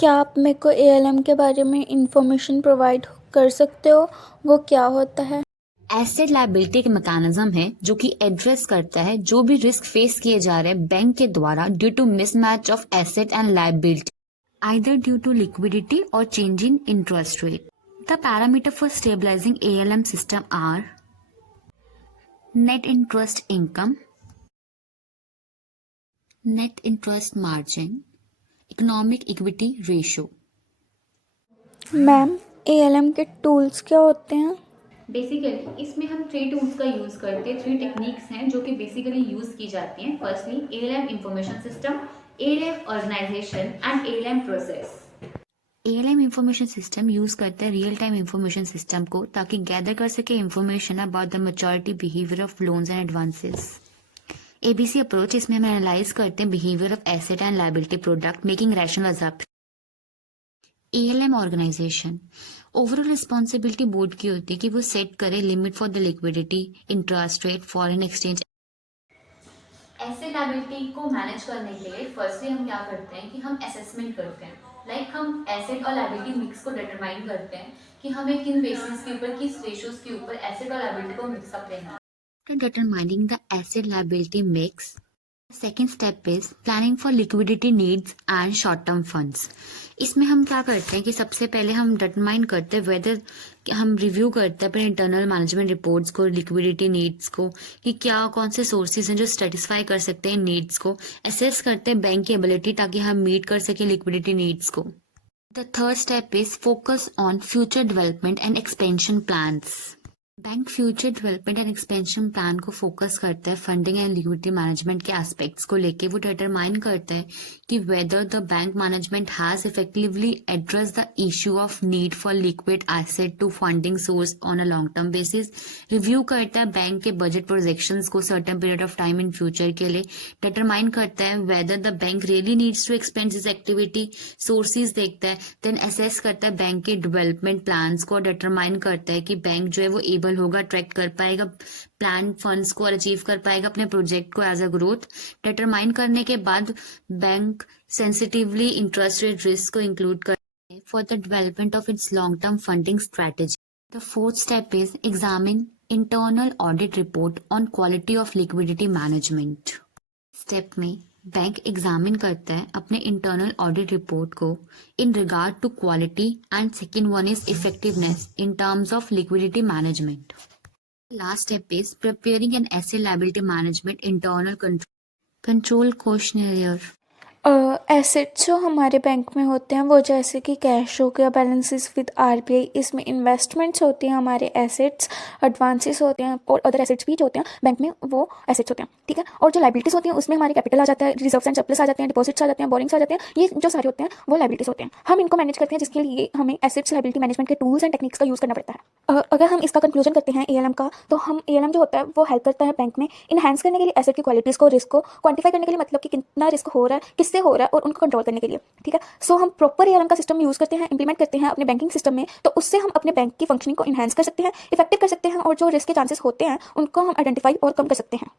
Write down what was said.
क्या आप मेरे को एएलएम के बारे में इंफॉर्मेशन प्रोवाइड कर सकते हो? वो क्या होता है? एसेट लायबिलिटी एक मैकेनिज्म है जो कि एड्रेस करता है जो भी रिस्क फेस किए जा रहे हैं बैंक के द्वारा due to mismatch of asset and liability, either due to liquidity और change in interest rate. The parameter for stabilising ALM system are net interest income, net interest margin, economic equity ratio. Ma'am, ALM के tools क्या होते हैं? Basically इसमें हम 3 tools का use करते हैं. 3 टेक्निक्स हैं जो कि बेसिकली यूज़ की जाती हैं. Firstly ALM information system, ALM organisation and ALM process. ALM information system use करते हैं रियल टाइम इंफॉर्मेशन सिस्टम को ताकि गैदर कर सके information about the maturity behaviour of loans and advances. ABC approach, इसमें हम एनालाइज करते हैं behaviour of asset and liability product making rational assumption. ALM organisation, overall responsibility board की होती है कि वो सेट करे limit for the liquidity, interest rate, foreign exchange. Asset liability को मैनेज करने के लिए फर्स्टली हम क्या करते हैं कि हम असेसमेंट करते हैं. हम एसेट और लायबिलिटी मिक्स को डिटरमाइन करते हैं कि हमें किन बेसिस के ऊपर, किस रेशियोज के ऊपर एसेट और लायबिलिटी को मिक्सअप लेना है. Determining the asset liability mix. Second step is planning for liquidity needs and short term funds. इसमें हम क्या करते हैं कि सबसे पहले हम डिटरमाइन करते हैं वेदर, हम रिव्यू करते हैं अपने इंटरनल मैनेजमेंट रिपोर्ट्स को, लिक्विडिटी नीड्स को, कि क्या कौन से सोर्सेज हैं जो सेटिस्फाई कर सकते हैं नीड्स को. असेस करते हैं बैंक की एबिलिटी ताकि हम मीट कर सके लिक्विडिटी नीड्स को. The third step is focus on future development and expansion plans. Bank future development and expansion plan को फोकस करता है फंडिंग एंड लिक्विडिटी मैनेजमेंट के एस्पेक्ट्स को लेके. वो डिटरमाइन करता है कि whether the bank management has effectively address the issue of need for liquid asset to funding source on a long term basis. Review करता है बैंक के बजट प्रोजेक्शंस को certain period of time in future के लिए. Determine करता है whether the bank really needs to expand this activity, sources देखता है. देन असेस करता है बैंक के डेवलपमेंट प्लान्स को. डिटरमाइन करता है कि बैंक जो है वो एबल होगा, ट्रैक कर पाएगा प्लान फंड्स को और अचीव कर पाएगा अपने प्रोजेक्ट को एज अ ग्रोथ. डिटरमाइन करने के बाद bank sensitively interest rate risk को इंक्लूड करते हैं for the development of its long term funding strategy. The fourth step is examine internal audit report on quality of liquidity management. Step में bank examine करता है अपने internal audit report को in regard to quality, and second one is effectiveness in terms of liquidity management. Last step is preparing an asset liability management internal control questionnaire. Assets जो हमारे bank में होते हैं वो जैसे कि कैश हो गया, बैलेंसेस विद आरबीआई, इसमें इन्वेस्टमेंट्स होती हैं हमारे एसेट्स, एडवांसेस होते हैं और अदर एसेट्स भी जो होते हैं बैंक में वो एसेट्स होते हैं. ठीक है. और जो लाइबिलिटीज होती हैं उसमें हमारे कैपिटल आ जाता है, रिजर्व्स एंड सरप्लस आ जाते हैं, डिपॉजिट्स आ जाते हैं, बोरिंग्स आ जाते हैं. ये जो सारे होते हैं वो लाइबिलिटीज होते हैं. हम इनको मैनेज करते हैं जिसके लिए हमें एसेट्स लाइबिलिटी मैनेजमेंट के टूल्स एंड टेक्निक्स का यूज़ करना पड़ता है. अगर हम इसका कंक्लूजन करते हैं एएलएम का, तो हम एएलएम जो होता है वो हेल्प करता है बैंक में इनहेंस करने के लिए एसेट की क्वालिटीज़ को, रिस्क को क्वांटिफाई करने के लिए, मतलब कि कितना रिस्क हो रहा है, किससे हो रहा है, और उनको कंट्रोल करने के लिए. ठीक है. सो हम प्रॉपर एएलएम का सिस्टम यूज़ करते हैं, इंप्लीमेंट करते हैं अपने बैंकिंग सिस्टम में, तो उससे हम अपने बैंक की फंक्शनिंग को इनहेंस कर सकते हैं, इफेक्टिव कर सकते हैं, और जो रिस्क के चांसेस होते हैं उनको हम आइडेंटिफाई और कम कर सकते हैं.